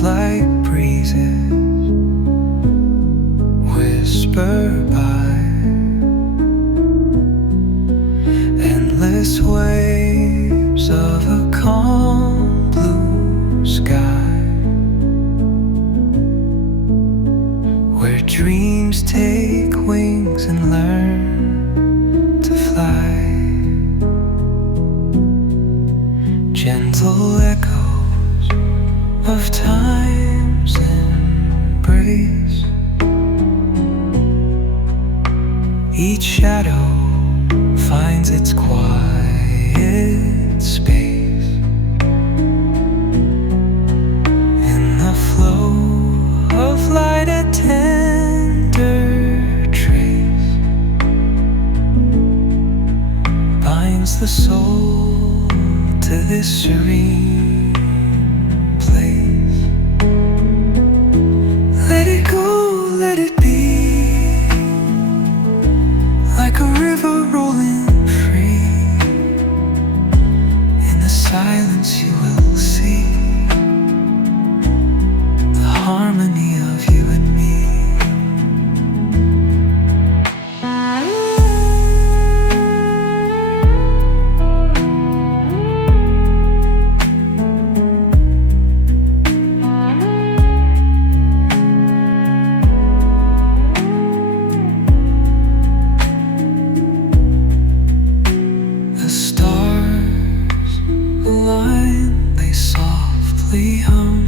Thoughts like breezes whisper by, endless waves of a calm blue sky, where dreams take wings and learn to fly. Gentle echoes of time's embrace, each shadow finds its quiet space. In the flow of light, a tender trace binds the soul to this serene place. Let it go, let it be, like a river rolling free. In the silence you will see the harmony of you and me. Hum,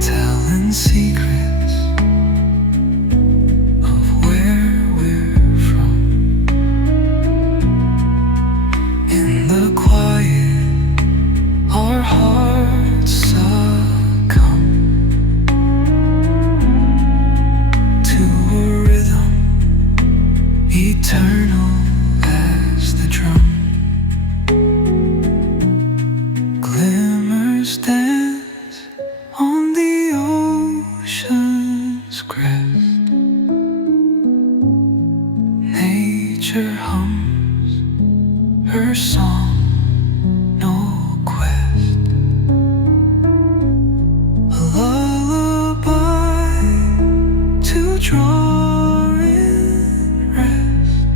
telling secrets of where we're from. In the quiet, our hearts succumb to a rhythm eternal as the drum. Glimmers dance on the ocean's crest. Nature hums her song, no quest. A lullaby to draw in rest,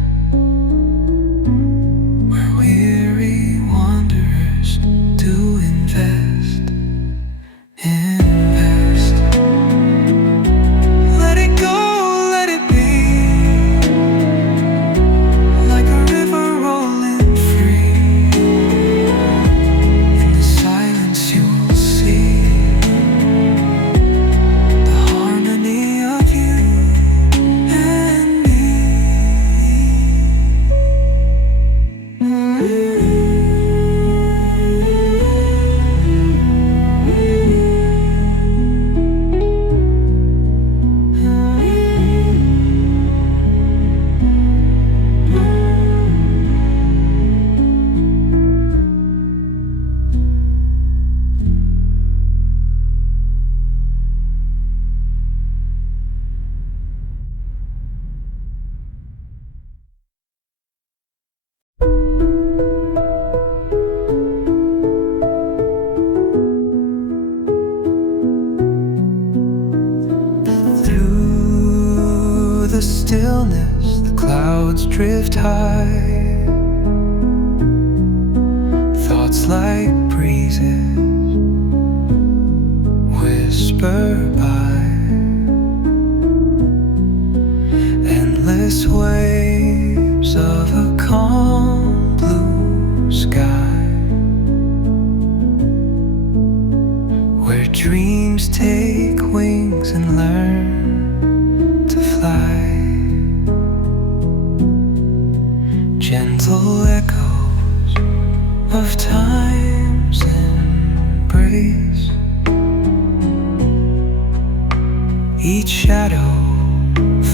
where weary wanderers do invest. Let it go, let it be, like a river rolling free. In the silence you will see the harmony of you and me. Through the stillness, the clouds drift high. Thoughts like breezes whisper by, endless waves of a calm blue sky, where dreams take wings and learn to fly. Gentle echoes of time's embrace, each shadow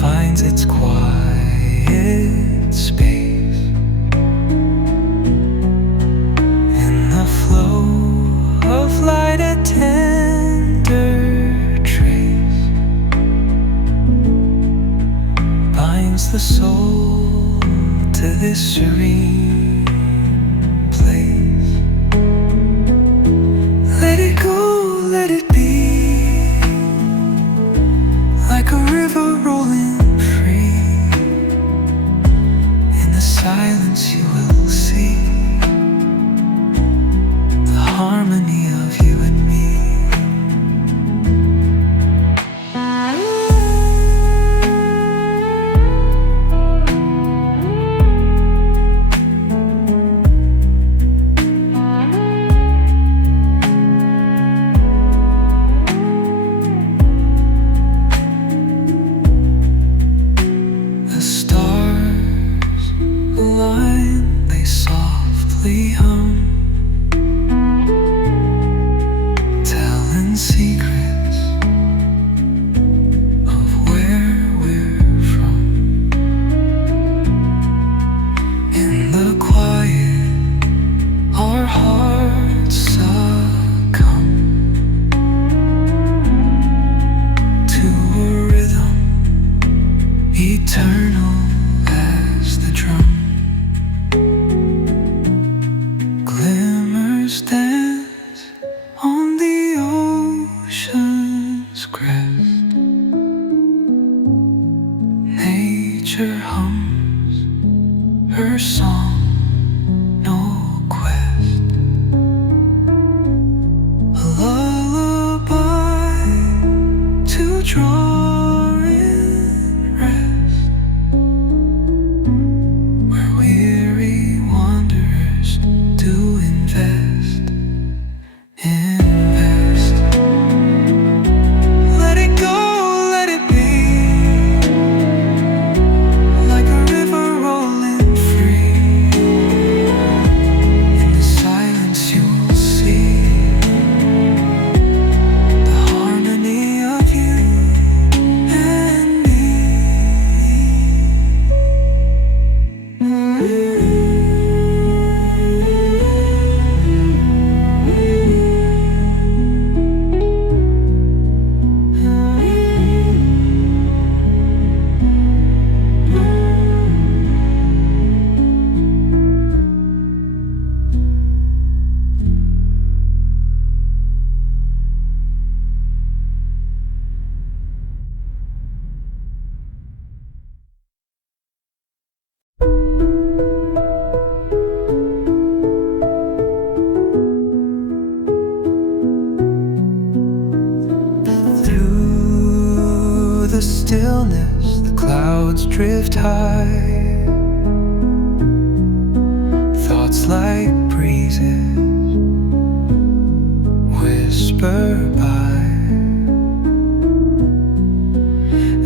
finds its quiet space. In the flow of light, a tender trace binds the soul to this serene place. drum, telling secrets of where we're from. In the quiet, our hearts succumb to a rhythm eternal as the drum. Glimmers dance on the ocean's crest. Nature hums her song, no quest. A lullaby to draw in rest, where weary wanderers do invest. Invest. Let it go, let it be, like a river rolling free. In the silence you will see the harmony of you and me. Through the stillness, the clouds drift high. Thoughts like breezes whisper by.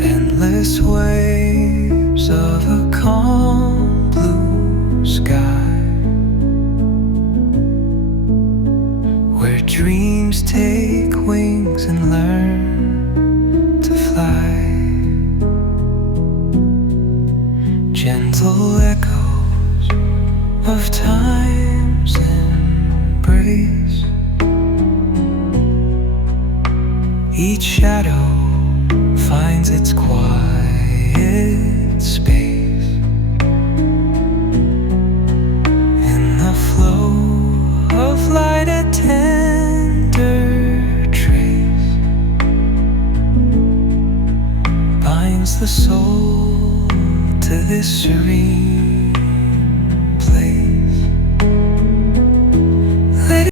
Endless waves of a calm blue sky, where dreams take wings and learn to fly. Gentle echoes of time's embrace. Each shadow finds its quiet space. In the flow of light, a tender trace binds the soul to this serene